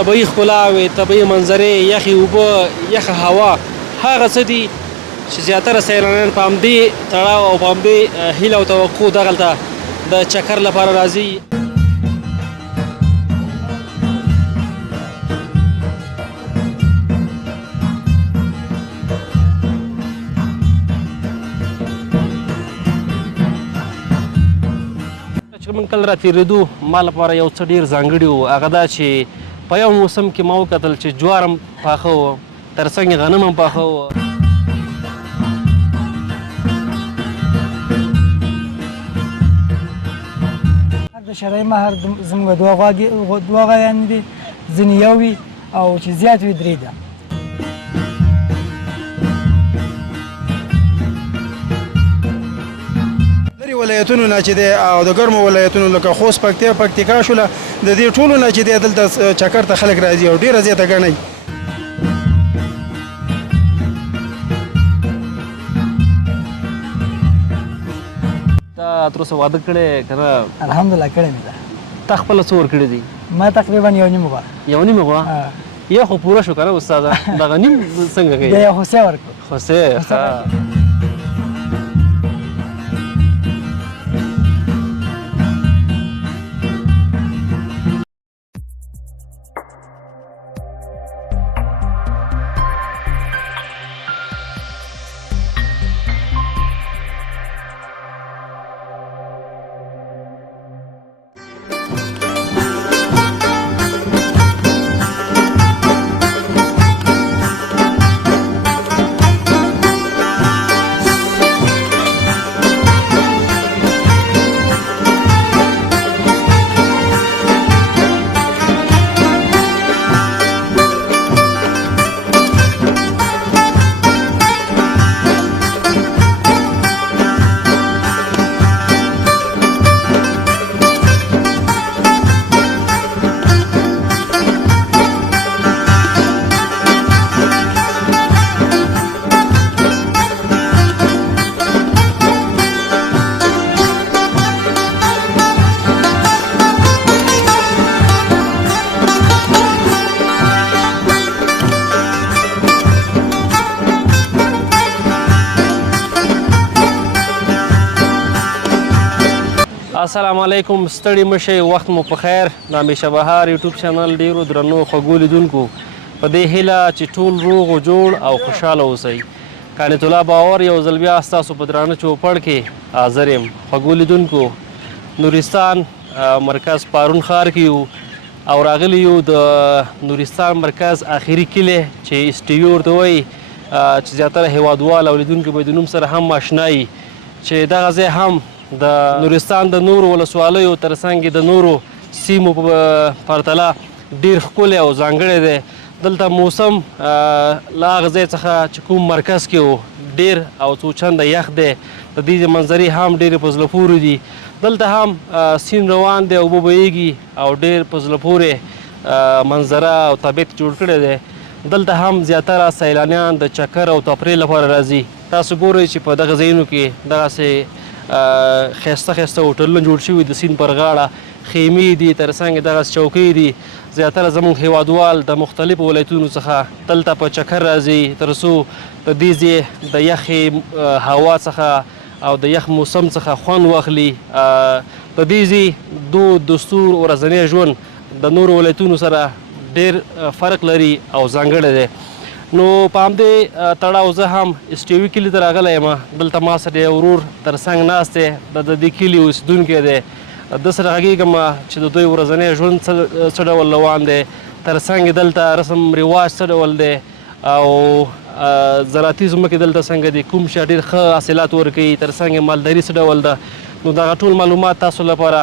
طبیعي ښکلاوې، طبیعي منظرې، یخې اوبه، یخه هوا هغه څه دي چې زیاتره سیلانیان په همدې تړاو او په همدې هیله او توقع دغلته د چکر لپاره راځي. چې موږ کله راتېرېدو ما لپاره یو څه ډېر ځانګړي وو، هغه دا چې په یو موسم کې ما وکتل چې جوار هم پاخه وو، تر څنګ یې غنم هم پاخه وو. د شرعي مهر زموږ دوه غوایانې دي، ځینې یو وي او چې زیات وي 3 ده. لرې ولایتونو نه چې دی او د ګرمو ولایتونو لکه خوست، پکتیا، پکتیکا شوله، د دې ټولو نه چې دی دلته چکر ته خلک راځي او ډېره زیاته ګڼئ. تا تر اوسه واده کړی که نه؟ الحمدلله کړی مې ده. تا خپله څه ورکړي دي؟ ما تقریبا 1.5 غوا. 1.5 غوا؟ یو خو پوره شو که نه استاده؟ دغه نیم څنګه کوي؟ بیا یو خوسۍ ورکړو. خوسۍ، ښه. السلام علیکم، ستړي مشئ، وخت مو په خیر. د همیشه بهار یوټیوب چینل ډیرو درنو خوږو لیدونکو په دې هیله چې ټول روغ و جوړ او خوشحاله اوسئ. کانت الله باور یو ځل بیا ستاسو په درانه چوپړ کې حاضر یم. خوږو لیدونکو، نورستان مرکز پارون ښار کې یو او راغلی یو د نورستان مرکز آخري کلی چې اسټیو ورته وایي، چې زیاتره هیوادوال او لیدونکي به د نوم سره هم آشنا یي، چې دغه ځای هم د نورستان د نورو ولسوالیو تر څنګ د نورو سیمو په پرتله ډېر ښکلی او ځانګړی دی. دلته موسم له هغه ځای څخه چې کوم مرکز کې و ډېر او څو چنده یخ دی. د دې منظرې هم ډېرې په زړه پورې دي. دلته هم سیند روان دی، اوبه بهیږي او ډېر په زړه پورې منظره او طبیعت جوړ کړی دی. دلته هم زیاتره سیلانیان د چکر او تفریح لپاره راځي. تاسو ګورئ چې په دغه ځایونو کې دغسې ښایسته ښایسته هوټلونه جوړ شوي د سیند پر غاړه، خیمې دي، تر څنګ دغسې چوکۍ دي. زیاتره زموږ هیوادوال د مختلفو ولایتونو څخه دلته په چکر راځي تر څو د دې ځای د یخې هوا څخه او د یخ موسم څخه خوند واخلي. د دې ځای دود، دستور، ورځنی ژوند د نورو ولایتونو سره ډېر فرق لري او ځانګړی دی. نو په همدې تړاو زه هم اسټیوي کلي ته راغلی یم. دلته ما سره یو ورور تر څنګ ناست دی، د دې کلي اوسېدونکی دی. ده سره غږېږم چې د دوی ورځنی ژوند څه ډول روان دی، تر څنګ دلته رسم رواج څه ډول دی او زراعتي ځمکې دلته څنګه دي، کوم شی ډېر ښه حاصلات ورکوي، تر څنګ مالداري څه ډول ده. نو دغه ټول معلومات تاسو لپاره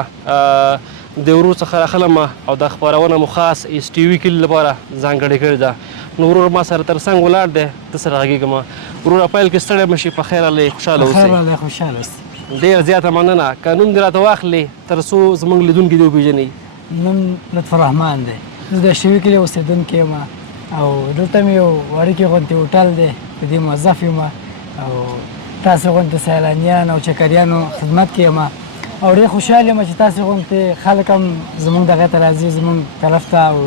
د ورور څخه راخلم او دا خپرونه مو خاص اسټیوي کلي لپاره ځانګړې کړې ده. نو ورور ما سره تر څنګ ولاړ دی، ده سره غږېږم. وروره پیل کې ستړی مه شي، په خیر هلئ، خوشحاله اوسئ. خوشحاله اوسئ. ډېر زیاته مننه. که نوم دې راته واخلې تر څو زموږ لیدونکي دې وپېژني. نوم لطف الرحمن دی. زه د اسټیوي کلي اوسېدونکی یم او دلته مې یو وړوکی غوندې هوټل دی، په دې موظف یم او تاسې غوندې سیلانیان او چکریانو خدمت کې یم او ډېر خوشحال یم چې تاسې غوندې خلک هم زموږ دغې ته راځي، زموږ طرف ته او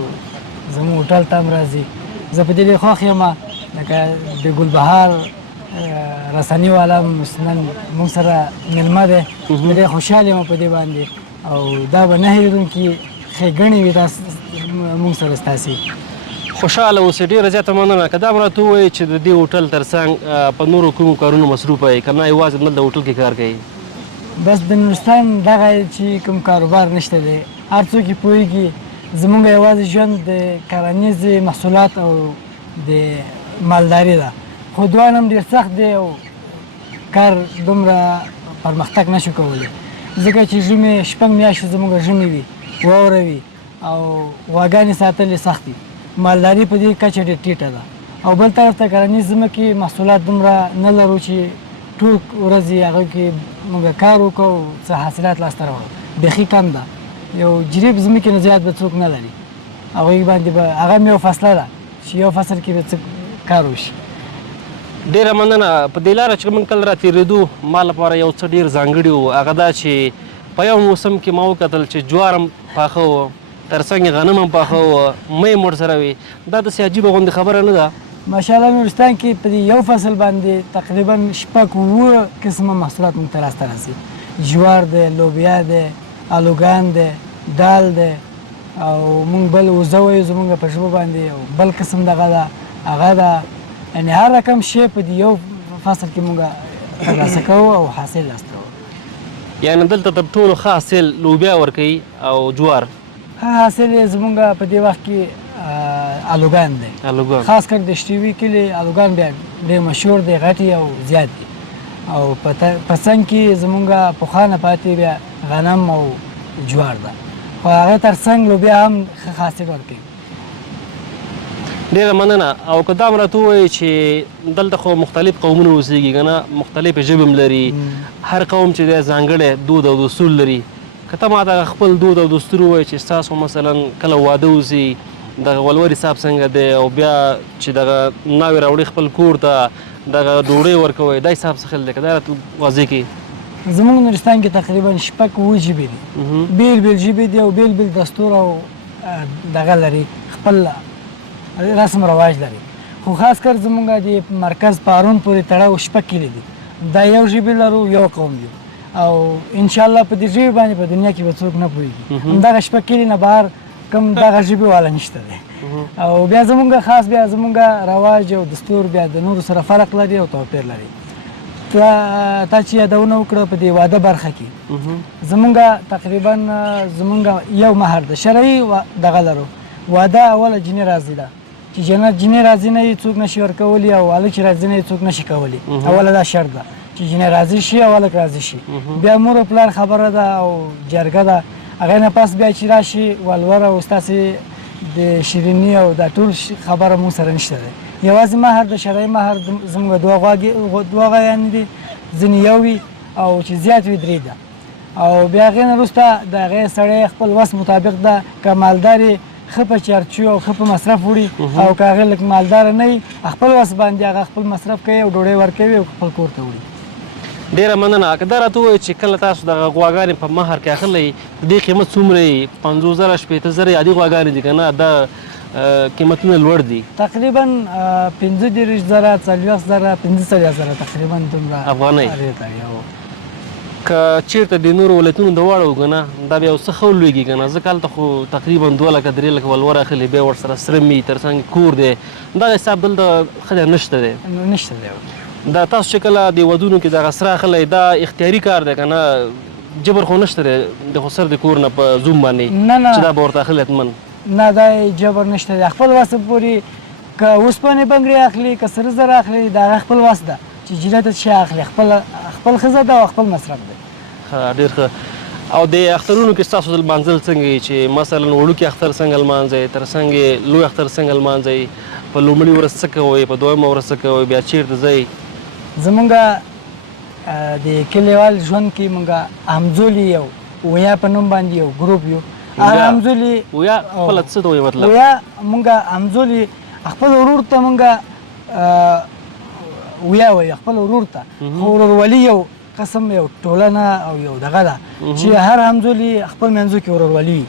زموږ هوټل ته هم راځي. زه په دې ډېر خوښ یم لکه د ګلبهار رسنۍ والا نن موږ سره مېلمه دی. زه ډېر خوشحال یم په دې باندې او دا به نه هېرېدونکي ښېګڼې وي دا موږ سره ستاسې. خوشحاله اوسئ. ډېره زیاته مننه. که دا هم راته ووایئ چې د دې هوټل تر څنګ په نورو کومو کارونو مصروفه یې که نه یوازې دلته هوټل کې کار کوئ؟ بس د نورستان دغه چې کوم کاروبار نشته دی. هر څوک یې پوهېږي زموږ یوازې ژوند د کرنیزې محصولات او د مالداري ده، خو دواړه هم ډېر سخت دی او کار دومره پرمختګ نشو کولی ځکه چې ژمي شپږ میاشتې زموږ ژمي وي، واوره وي او غواګانې ساتل یې سخت دي. مالداري په دې کچه ډېر ټیټه ده او بل طرف ته کرنیز ځمکې محصولات دومره نه لرو چې ټول ورځې هغه کې موږ کار وکړو څه حاصلات لاسته راوړو. بیخي کم ده. یو جریب ځمکې نه زیات به څوک نه لري. هغوی باندې به هغه هم یو فصله ده چې یو فصل کې به څه کار وشي. ډېره مننه. په دې لاره چې موږ کله راتېرېدو ما لپاره یو څه ډېر ځانګړي و. هغه دا چې په یو موسم کې ما وکتل چې جوار هم پاخه و، تر څنګ یې غنم هم پاخه و، مۍ هم ورسره وي. دا داسې عجیبه غوندې خبره نه ده. ماشاءالله نورستان کې په دې یو فصل باندې تقریبا شپږ اووه قسمه محصولات موږ ته لاسته راځي. جوار دی، لوبیا دی، الوګان دی، دال دی او موږ بل وزه وایو زموږ په ژبه باندې بل قسم دغه ده هغه ده. یعنې هر رقم شی په دې یو فصل کې موږ ترلاسه کوو او حاصل لاسته راوړو. یعنې دلته تر ټولو ښه حاصل لوبیا ورکوي او جوار. ښه حاصل یې زموږ په دې وخت کې الوګان دی. خاص کر د شتیوي کلي الوګان بیا ډېر مشهور دی، غټي او زیات دي. او په څنګ کې زموږ پخوانه پاتې بیا غنم او جوار ده، خو هغه تر څنګ لوبیا هم ښه حاصل ورکوي. ډېره مننه. او که دا هم راته ووایئ چې دلته خو مختلف قومونه اوسېږي که نه، مختلفې ژبې هم لري، هر قوم چې دی ځانګړی دود او دستور لري. که ته ماته خپل دود او دستور ووایې چې ستاسو مثلا کله واده وځي دغه ولور حساب څنګه دی او بیا چې دغه ناوې راوړي خپل کور ته دغه ډوډۍ ورکوئ، دا حساب څه خل دی که دا راته واضح کړي؟ زموږ نورستان کې تقریبا شپږ اووه ژبې دي، بېل بېل ژبې دي او بېل بېل دستور او دغه لري، خپل رسم رواج لري. خو خاص کر زموږ د مرکز پارون پورې تړاو شپږ کلي دي. دا یو ژبې لرو، یو قوم یو او انشاءالله په دې ژبې باندې په دنیا کې به څوک نه پوهېږي. همدغه شپږ کلي نه بهر کوم دغه ژبې والا نشته دی. او بیا زموږ خاص بیا زموږ رواج او دستور بیا د نورو سره فرق لري او توپیر لري. تا چې یادونه وکړه په دې واده برخه کې زموږ تقریبا زموږ یو مهر ده شرعي دغه لرو. واده اوله جنې راځي ده چې جنې راځي نه یې څوک نشي ورکولی او هلک چې راځي نه یې څوک نشي کولی. اوله دا شرط ده چې جنې راځي شي او هلک راځي شي. بیا مور او پلار خبره ده او جرګه ده. هغې نه پس بیا چې راشي ولور او ستاسې د شیریني او دا ټول خبره مونږ سره نشته دی. یوازې مهر د شرعي مهر زموږ دوه غویانې دي، ځینې یو وي او چې زیات وي درې ده. او بیا هغې نه وروسته د هغې سړی خپل وس مطابق ده که مالدار یې ښه په چارچو او ښه په مصرف وړي او که هغې لږ مالداره نه وي خپل وس باندې هغه خپل مصرف کوي او ډوډۍ ورکوي او خپل کور ته وړي. ډېره مننه. که دا راته ووایئ چې کله تاسو دغه غواګانې په مهر کې اخلئ د دې قیمت څومره یي؟ 50,000 شپېته عادي غواګانې دي که نه؟ دا قیمتونه لوړ دي. تقریبا 35,000 40,000 45,000 تقریبا دومره افغانۍ. که چېرته د نورو ولایتونو د واړو که نه دا بیا یو څه ښه لویږي که نه؟ ځکه هلته خو تقریبا 2 لکه 3 لکه ولور اخلي، بیا ورسره سره مي تر څنګ کور دی. دغه حساب دلته ښه دی نشته دی؟ نشته دی. دا تاسو چې کله د ودونو کې دغه سره اخلی دا اختیاري کار دی که نه؟ جبر خو نشته دی د خو سر د کور نه په زوم باندې چې دا به ورته اخلي حتمن؟ نه دا جبر نشته دی. خپل وس پورې که اوسپنې بنګړې اخلي که سره زر اخلي دا هغه خپل وس ده چې جنۍ ته شی اخلي. خپل ښځه ده او خپل مصرف دی. ښه ډېر ښه. او د اخترونو کې ستاسو لمانځل څنګه وي چې مثلا وړوکي اختر څنګه لمانځئ، تر څنګ یې لوی اختر څنګه لمانځئ، په لومړي ورځ څه کوئ، په دویمه ورځ څه کوئ، بیا چېرته ځئ؟ زمونږ د کلیوال ژوند کې مونږ همزولي یو ویا په نوم باندې یو ګروپ یو. هغه همزولي ویا خپله څه ته وایي مطلب؟ ویا مونږ همزولي خپل ورور ته مونږ ویا وایو خپل ورور ته. خو ورورولي یو قسم یو ټولنه او یو دغه ده چې هر همزولي خپل منځو کې ورورولي وي.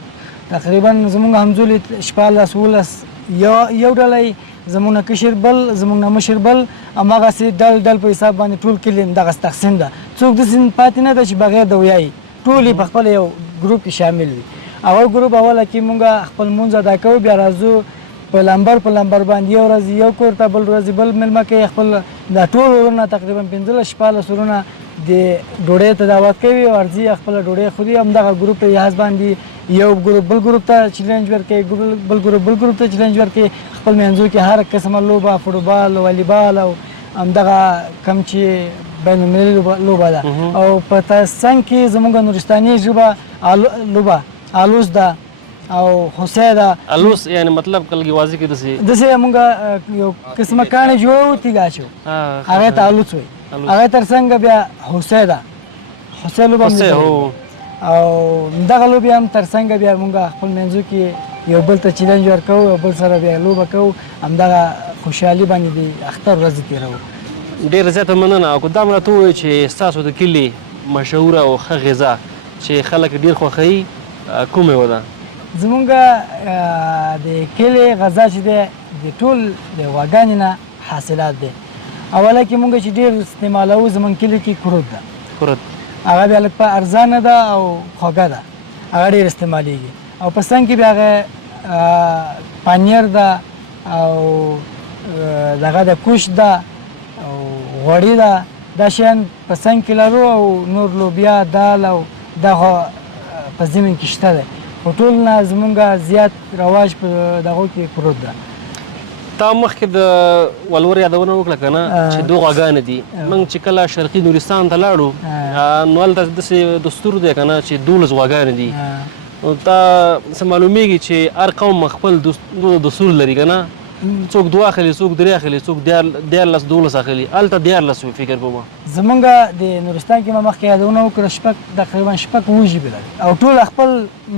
تقریبا زمونږ همزولي 14 15 یو ډله زمونږ نه کشر بل زمونږ نه مشر بل هماغسې ډل په حساب باندې ټول کلي دغسې تقسیم ده. څوک داسې پاتې نه ده چې بغیر د ویایي ټول یې په خپل یو ګروپ کې شامل وي. اول ګروپ اوله کې مونږ خپل مونځ ادا کوو، بیا راځو په لمبر باندې یو ورځ یو کور ته، بل ورځ بل مېلمه کوي. خپل دا ټول ورونه تقریبا 15-16 ورونه د ډوډۍ ته دعوت کوي، ورځي خپله ډوډۍ خوري. همدغه ګروپ په لحاظ باندې یو ګروپ بل ګروپ ته چیلنج ورکوي، بل ګروپ ته چیلنج ورکوي. خپل منځو کې هر قسمه لوبه، فوټبال، والیبال او همدغه کم چې بین المللي لوبه ده. او په ترڅنګ کې زموږ نورستاني ژبه لوبه الوس ده او خوسی ده. الوس یعنی مطلب کلګي واضح کې داسې موږ یو قسمه کاڼې جوړوو تیږه اچوو، هغې ته الوس وایي. هغې تر څنګ بیا خوسی ده، خوسی لوبه او دغه لوبې هم تر څنګ بیا موږ خپل منځو کې یو بل ته چیلنج ورکوو، یو بل سره بیا لوبه کوو، همدغه خوشحالي باندې د اختر ورځې تېروو. ډېره زیاته مننه. او که دا مې راته ووایي چې ستاسو د کلي مشهوره او ښه غذا چې خلک ډېر خوښوي کومې وه ده؟ زمونږ د کلي غذا چې دی د ټول د غواګانې نه حاصلات دی. اوله کې مونږ چې ډېر استعمالوو زمونږ کلي کې کرود ده. کرود هغه بیا لږ په ارزانه ده او خوږه ده، هغه ډېر استعمالیږي. او په څنګ کې بیا هغه پنیر ده او دغه د کوش ده او غوړي ده. دا شیان په څنګ کې لرو او نور لوبیا، دال او دا خو په زمین کې شته دی. خو ټول نه زمونږ زیات رواج په دغو کې کرود ده. تا مخکې د ولور یادونه وکړه که نه چې دوه غواګانې دي. موږ چې کله شرقي نورستان ته لاړو نو هلته داسې دستور دی که نه چې 12 غواګانې دي. نو تا څه معلومیږي چې هر قوم خپل دستور لري که نه، څوک 2 اخلي، څوک 3 اخلي، څوک 14 اخلي. هلته 14 فکر کوم. زمونږ د نورستان کې ما مخکې یادونه وکړه تقریبا 6 ژبې لري او ټول خپل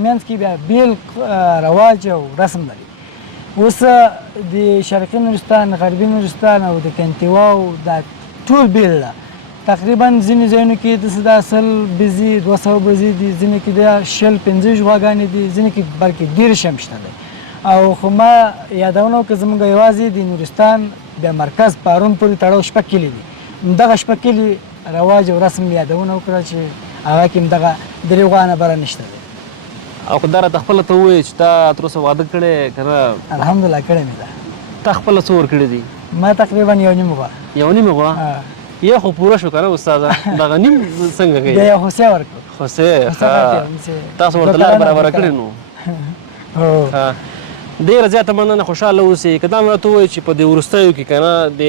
منځ کې بیا بیل رواج او رسم لري. اوس د شرقي نورستان، غربي نورستان او د کنتیواو دا ټول بیل ده. تقریبا ځینې ځایونو کې داسې دا 100 بزي 200 بزي دي، ځینې کې دا 50 غواګانې دي، ځینې کې بلکې 13 هم شته دی. او خو ما یادونه وکړه زمونږ یوازې د نورستان د مرکز پارون پورې تړاو 6 کلي دي. همدغه 6 کلي رواج او رسم یادونه وکړه چې هغه کې همدغه 3 غوا نه بره نشته دی. او که دا راته خپله ته ووایې چې تا تر اوسه واده کړی که نه؟ الحمدلله کړی مې ده. تا خپله څو ورکړي دي؟ ما تقریبا 1.5 غوا. 1.5 غوا؟ یو خو پوره شو که نه استاده؟ دغه نیم څنګه کوي؟ بیا یو خوسی ورکړو. خوسی تاسو ورته لار برابره کړې نو؟ هو. ډېره زیاته مننه، خوشحاله اوسئ. که دا مې راته ووایي چې په دې وروستیو کې که نه د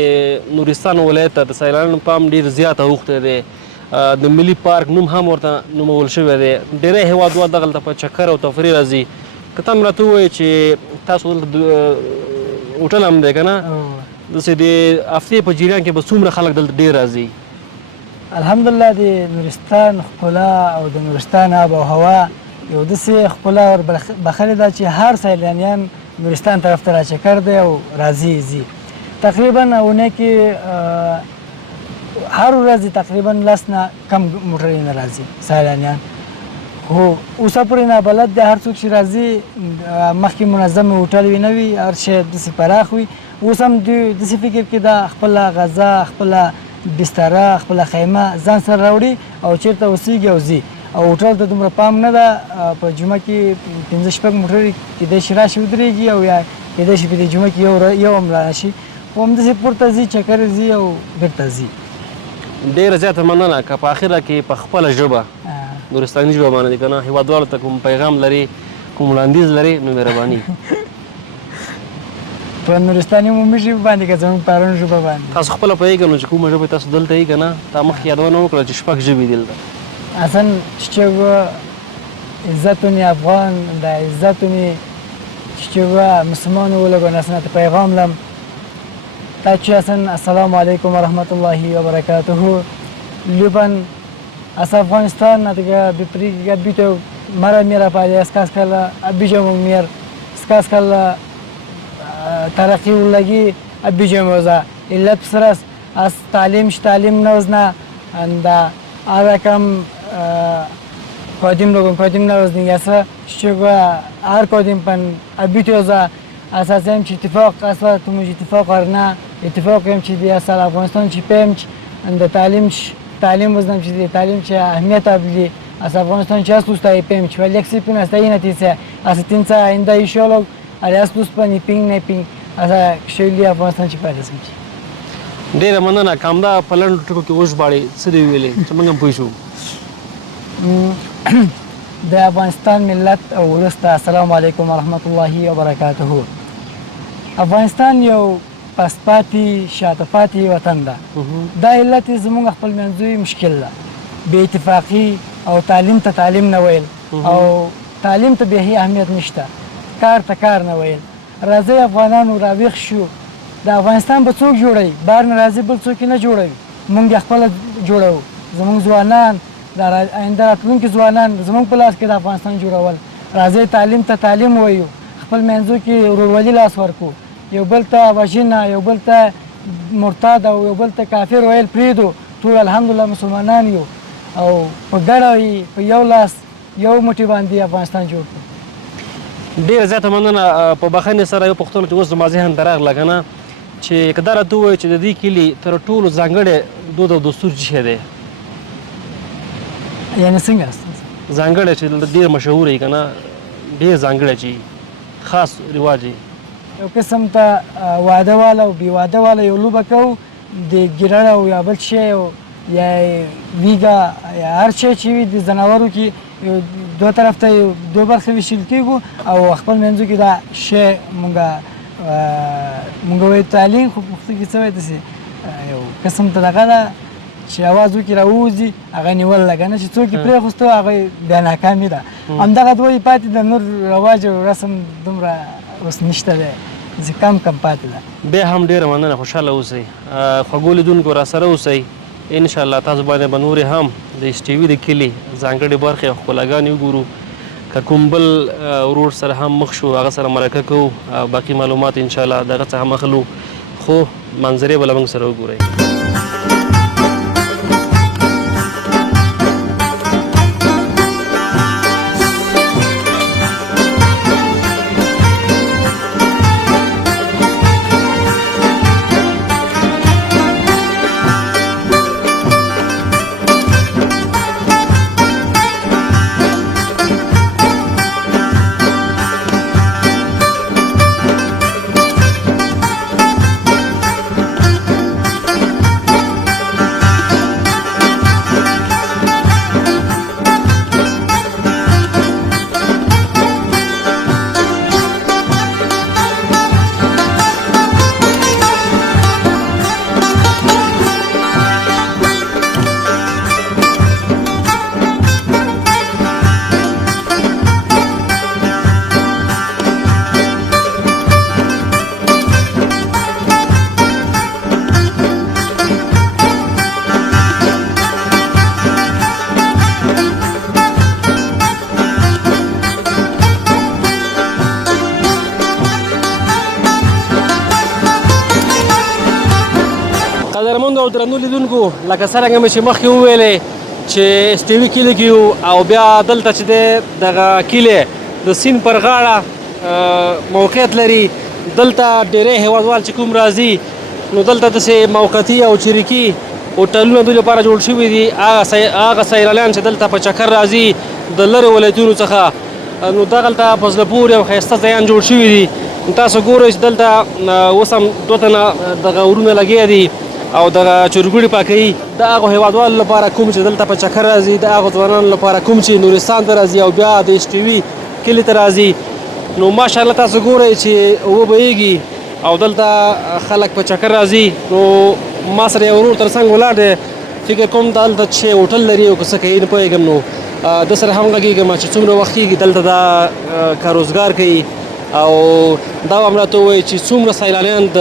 نورستان ولایت ته د سیلانیانو پام ډېر زیات اوښتی دی. د ملي پارک نوم هم ورته نومول شوی دی. ډېری هېوادوال دغلته په چکر او تفریح راځي. که تا مې راته ووایي چې تاسو دلته هوټل هم دی که نه، داسې د هفتې په جریان کې به څومره خلک دلته ډېر راځي؟ الحمدلله د نورستان ښکلا او د نورستان آب او هوا یو داسې ښکلا ور بخلې ده چې هر سیلانیان نورستان طرف ته راچکر دی او راځي ځي. تقریبا اونۍ کې هر ورځ تقریبا 10 نه کم موټرې نه راځي سیلانیان. خو اوسه پورې نابلد دی هر څوک چې راځي مخکې منظم هوټل وي نه وي، هر شی داسې پراخ وي. اوس هم دوی داسې فکر کې ده خپله غذا، خپله بستره، خپله خیمه ځان سره راوړي او چېرته اوسېږي او ځي. او هوټل ته دومره پام نه ده. په جمعه کې 5-6 موټرې کېدای شي راشي ودرېږي او یا کېدای شي په دې جمعه کې یو هم راشي. خو همداسې پورته ځي، چکر ځي او بېرته ځي. ډېره زیاته مننه. که په اخره کې په خپله ژبه نورستاني ژبه باندې که نه هېوادوالو ته کوم پیغام لري، کوم وړاندیز لري، نو مهرباني. په نورستاني عمومي ژبه باندې که زموږ پارون ژبه باندې تاسو خپله پوهېږئ نو چې کومه ژبه تاسو دلته یې که نه؟ تا مخکې یادونه وکړه چې 6 ژبې دلته. اصلا چچوه عزتونی افغان دا عزتونی چچوه مسلمان ولگو نسنت پیغام لم تا چی اصلا السلام علیکم و رحمت الله و برکاته. لبن از افغانستان نتیگه بپریگه بیتو مرا میرا پایده اسکاس کلا ابیجمو میر اسکاس کلا ترقی ولگی ابیجموزا علت پسرس از تعلیم نوزنا اندا آدکم کادیم نوزنی یاسا شچوه هر کادیم پن ابیتوزا اساس هم چې اتفاق اساس تو مش اتفاق ورنه اتفاق هم چې دی اصل افغانستان چې پم د تعلیم وزنم چې دی تعلیم چې اهمیت ابلی از افغانستان چې اصل است پم چې ولی اکسی پم است این تیسه از تینسا ایندا ایشالو اری اصل است پنی پینگ نه پینگ از شیلی افغانستان چې پاتې سم ډیره مننه کامدا پلند ټکو کې اوس باړي څه دی ویلې چې موږ هم پوه شو د افغانستان ملت او ولسته السلام علیکم ورحمت الله وبرکاته. افغانستان یو پسپاتی شاته پاتې وطن ده. دا علت زموږ خپل منځوي مشکل ده. بې اتفاقي او تعلیم ته تعلیم نه ویل او تعلیم ته به اهمیت نشته. کار ته کار نه ویل. راځي افغانانو راویښ شو. د افغانستان به څوک جوړوي؟ بهر نه راځي بل څوک نه جوړوي. موږ خپله جوړوو. زموږ ځوانان د آینده راتلونکي ځوانان زموږ په لاس کې د افغانستان جوړول. راځئ تعلیم ته تعلیم ووایو. خپل منځو کې ورورولي لاس ورکړو. یو بل ته وژنه یو بل ته مرتد او یو بل ته کافر ویل پرېږدو. ټول الحمدلله مسلمانان یو او په ګډه په یو لاس یو موټی باندې افغانستان جوړ کړو. ډېره زیاته مننه. په بخښنې سره یو پوښتنه چې اوس زما ذهن ته راغله که نه چې که دا راته ووایي چې د دې کلي تر ټولو ځانګړی دود او دستور څه شی دی؟ یعنې څنګه ځانګړی چې ډېر مشهور وي که نه ډېر ځانګړی چې خاص رواج یې یو قسم ته واده والا او بې واده والا یو لوبه کوو د ګیرړ او یا بل شی یا ویګه یا هر شی چې وي د ځناورو کې دوه طرف ته دوه برخې ویشل کېږو او خپل منځو کې دا شی مونږ وایو تعلیم خو پښتو کې څه وایي داسې یو قسم ته دغه ده چې اواز وکړي راووځي هغه نیول لګه نه چې څوک یې پرېښوستو هغه بیا ناکامي ده. همدغه دوه پاتې د نور رواج او رسم دومره اوس نشته دی چې کم پاتې ده. بیا هم ډېره مننه. خوشحاله اوسئ. خوږو لیدونکو راسره اوسئ. انشاءالله تاسو باندې به نورې هم د ایس ټي وي د کلي ځانګړې برخې او ښکلاګانې وګورو. که کوم بل ورور سره هم مخ شو هغه سره مرکه کوو. باقي معلومات انشاءالله دغه څخه مخلو خو منظرې به له موږ سره وګورئ. قدرمنو او درنو لیدونکو لکه څرنګه مې چې مخکې وویلې چې ایس ټي وي کلي کې یو او بیا دلته چې دی دغه کلي د سیند پر غاړه موقعیت لري. دلته ډېری هیوادوال چې کوم راځي نو دلته داسې موقتي او چریکي هوټلونه دوی لپاره جوړ شوي دي. هغه سیلانیان چې دلته په چکر راځي د لرې ولایتونو څخه نو دغلته په زړه پورې او ښایسته ځایان جوړ شوي دي. تاسو ګورئ چې دلته اوس هم دوه تنه دغه ورونه لګیا دي او دغه چرګوړي پاکوي. د هغو هیوادوالو لپاره کوم چې دلته په چکر راځي د هغو ځوانانو لپاره کوم چې نورستان ته راځي او بیا د ایس ټي وي کلي ته راځي نو ماشاءالله تاسو ګورئ چې اوبه بهیږي او دلته خلک په چکر راځي. نو ما سره یو ورور تر څنګ ولاړ دی. فکر کوم دلته چې هوټل لري او که څه کوي نه پوهېږم نو د سره هم غږېږم چې څومره وخت کېږي دلته دا کاروزګار کوي او دا هم راته ووایي چې څومره سیلانیان د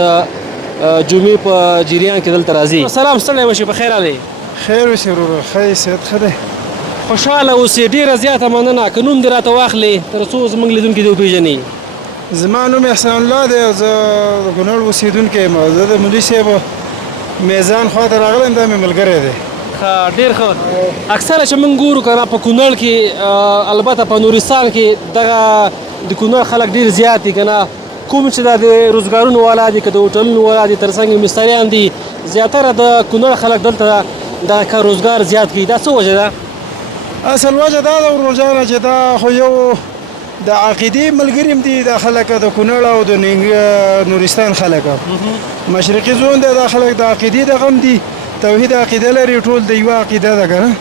جمعې په جریان کې دلته راځي. سلام ستړی مشي په خیر علي. خیر اوسې وروره ښه صحت ښه دی. خوشحاله اوسې. ډېره زیاته مننه. که نوم دې راته واخلې تر څو زموږ لیدونکي دې وپېژني. زما نوم احسان الله دی او زه د کونړ اوسېدونکی یم. زه د مولوي صاحب میزان خواته راغلی یم. دا مې ملګری دی. ښه ډېر ښه. اکثره چې موږ ګورو که نه په کونړ کې البته په نورستان کې دغه د کونړ خلک ډېر زیات دي که نه کوم چې دا د روزګارونو والا دي که د هوټلونو والا دي ترڅنګ مستریان دي زیاتره د کونړ خلک دلته دا کار روزګار زیات کوي دا څه وجه ده؟ اصل وجه دا ده ورور جانه چې دا خو یو د عقیدې ملګري هم دي دا خلک د کونړ او د نورستان خلک مشرقي زون دی دا خلک د عقیدې دغه هم دي توحید عقیده لري ټول د یوه عقیده ده که نه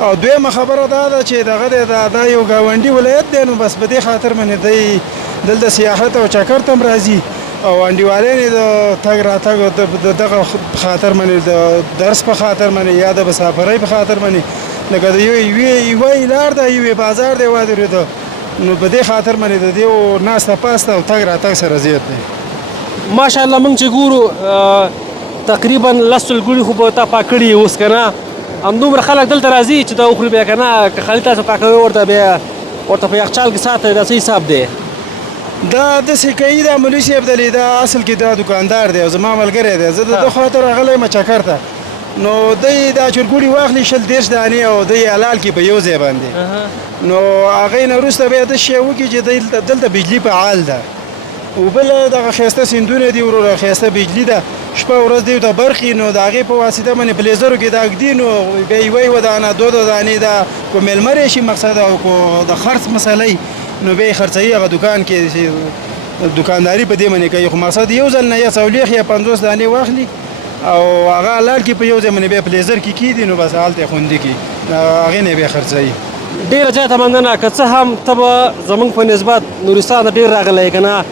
او دویمه خبره دا ده چې دغه دی دا یو ګاونډي ولایت دی نو بس په دې خاطر باندې دی دلته سیاحت او چکر ته هم راځي او انډیوالان یې د تګ راتګ د دغه خاطر باندې د درس په خاطر باندې یا د مسافرۍ په خاطر باندې لکه د یوې لار ده یوې بازار دی وادرېده نو په دې خاطر باندې د دې ناسته پاسته او تګ راتګ سره زیات دی ماشاءالله موږ چې ګورو تقریبا 10 سلګونې خو به تا پاک کړي اوس که نه همدومره خلک دلته راځي چې دا وخوري بیا که نه که خالي تاسو پاکوي ورته بیا ورته په یخچال کې ساتئ دا څه حساب دی؟ دا داسې کوي دا مولوي صاحب دلې دا اصل کې دا دکاندار دی او زما ملګری دی زه د ده خواته راغلی یم چکر ته نو دی دا چرګوړي واخلي 20 دانې او دی حلال کړي په یو ځای باندې نو هغې نه وروسته بیا داسې شی وکړي چې دلته بجلي فعال ده او بله دغه ښایسته سیندونه دي وروره ښایسته بجلي ده شپه ورځ دی ته برخي نو د هغې په واسطه باندې په لیزرو کې دا ږدي نو بیا یوه دانه دوه دانې ده که میلمه راشي مقصد او که د خرڅ مسئله نو بیا یې خرڅوي هغه دکان کې چې دکانداري په دې باندې کوي خو مقصد یو ځل نه یا څولېخ یا 50 دانې واخلي او هغه حلال کړي په یو ځای باندې بیا په لیزر کې کېږدي نو بس هلته یې خوندي کړي هغې نه بیا خرڅوي ډېره زیاته مننه که څه هم ته به زموږ په نسبت نورستان ته ډېر راغلی که نه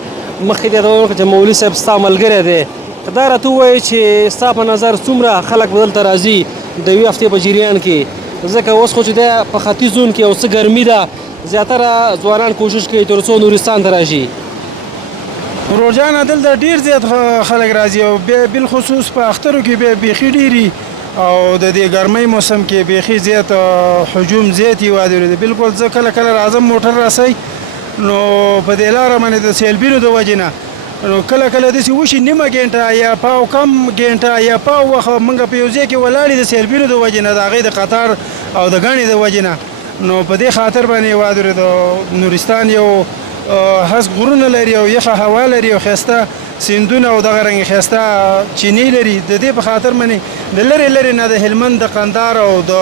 مخکې دې ته وکړه چې مولوي صاحب ستا ملګری دی که دا راته ووایې چې ستا په نظر څومره خلک به دلته راځي د یوې هفتې په جریان کې ځکه اوس خو چې دی په ختیځ زون کې یو څه ګرمي ده زیاتره ځوانان کوشش کوي تر څو نورستان ته راشي ورور جانه دلته ډېر زیات خلک راځي او بیا بالخصوص په اخترو کې بیا بیخي ډېري او د دې ګرمۍ موسم کې بیخي زیات هجوم زیات یې وادرېده بالکل زه کله کله راځم موټر راسئ نو په دې لاره باندې د سیلبینو د وجې نه نو کله کله داسې وشي نیمه ګنټه یا پاو کم ګنټه یا پاو وخت موږ په یو ځای کې ولاړ د سیلبینو د وجې نه د هغې د قطار او د ګڼې د وجې نه نو په دې خاطر باندې وادرېده نورستان یو هسک غرونه لري او یخه هوا لري او ښایسته سیندونه او دغه رنګې ښایسته چینې لري د دې په خاطر باندې د لرې لرې نه د هلمند د قندهار او د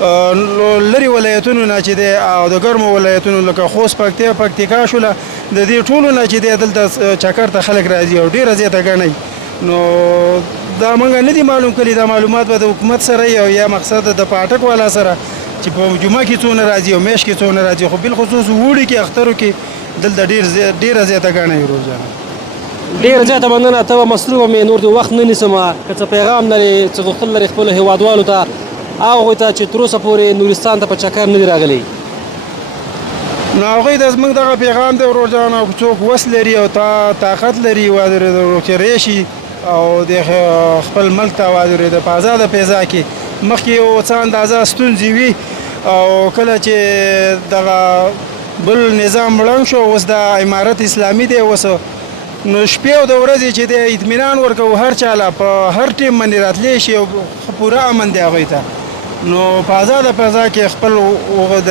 لرې ولایتونو نه چې دی او د ګرمو ولایتونو لکه خوست پکتیکا شوله د دې ټولو نه چې دی دلته چکر ته خلک راځي او ډېره زیاته ګڼئ نو دا موږ نه دي معلوم کړي دا معلومات به د حکومت سره او یا مقصد د پاټک والا سره چې په جمعه کې څونه راځي او میاشت کې څونه راځي خو بالخصوص وړي کې اخترو کې دلته ډېره زیاته ګڼئ ورور جانه ډېره زیاته مننه ته به مصروفه مې نور د وخت نه نیسمه که څه پیغام لرې څه غوښتل لرې خپلو هېوادوالو ته هغوی ته چې تر اوسه پورې نورستان ته په چکر نه دي راغلي نو هغوی ته زموږ دغه پیغام دی ورور جانه که څوک وس لري او طاقت لري چې راشي او د خپل ملک ته وادرېده په ازاده فضا کې مخکې یو څه اندازه ستونزې وي او کله چې دغه بل نظام ړنګ شو اوس د امارت اسلامي دی اوس نو شپې او د ورځې چې دی اطمینان ورکوو هر چاله په هر ټیم باندې راتلی شي او پوره امن دی هغوی ته نو په ازاده فضا کې خپل د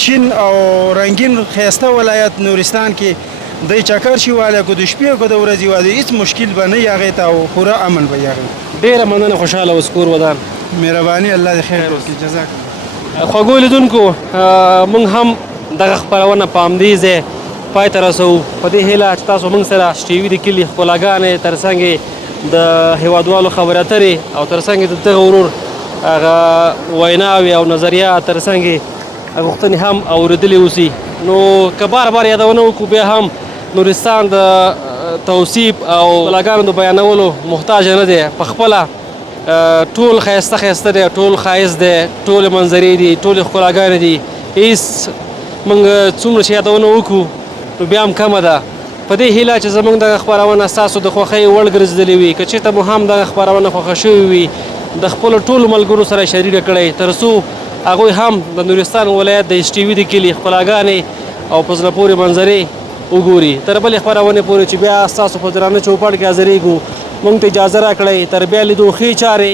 شین او رنګین ښایسته ولایت نورستان کې دی چکر شي والی که د شپې او که د ورځې والی هېڅ مشکل به نه وي هغې ته او پوره امن به وي هغې ډېره مننه خوشحاله اوس کور ودان مهرباني الله دې خیر وکړي جزاک الله خوږو لیدونکو موږ هم دغه خپرونه په همدې ځای پای ته رسوو په دې هیله چې تاسو موږ سره شټیوي د کلي ښکلاګانې ترڅنګ د هیوادوالو خبرې اترې او ترڅنګ د دغه ورور هغه ویناوې او نظریات ترڅنګ غوښتنې هم اورېدلې اوسي نو که بار بار یادونه وکړو بیا هم نورستان د توصیف او ښکلاګانو د بیانولو محتاج نه دی په خپله ټول ښایسته ښایسته دی ټول ښایست دی ټولې منظرې دي ټولې ښکلاګانې دي هېڅ موږ څومره چې یادونه وکړو نو بیا هم کمه ده په دې هیله چې زموږ دغه خپرونه ستاسو د خوښۍ وړ ګرځېدلې وي که چېرته مو هم دغه خپرونه خوښه شوې وي د خپلو ټولو ملګرو سره شریکه کړئ تر څو هغوی هم د نورستان ولایت د ایس ټي وي د کلي ښکلاګانې او په زړه پورې منظرې وګوري تر بلې خپرونې پورې چې بیا ستاسو په درانه چوپړ کې حاضرېږو موږ ته اجازه راکړئ تر بیا لیدو ښې چارې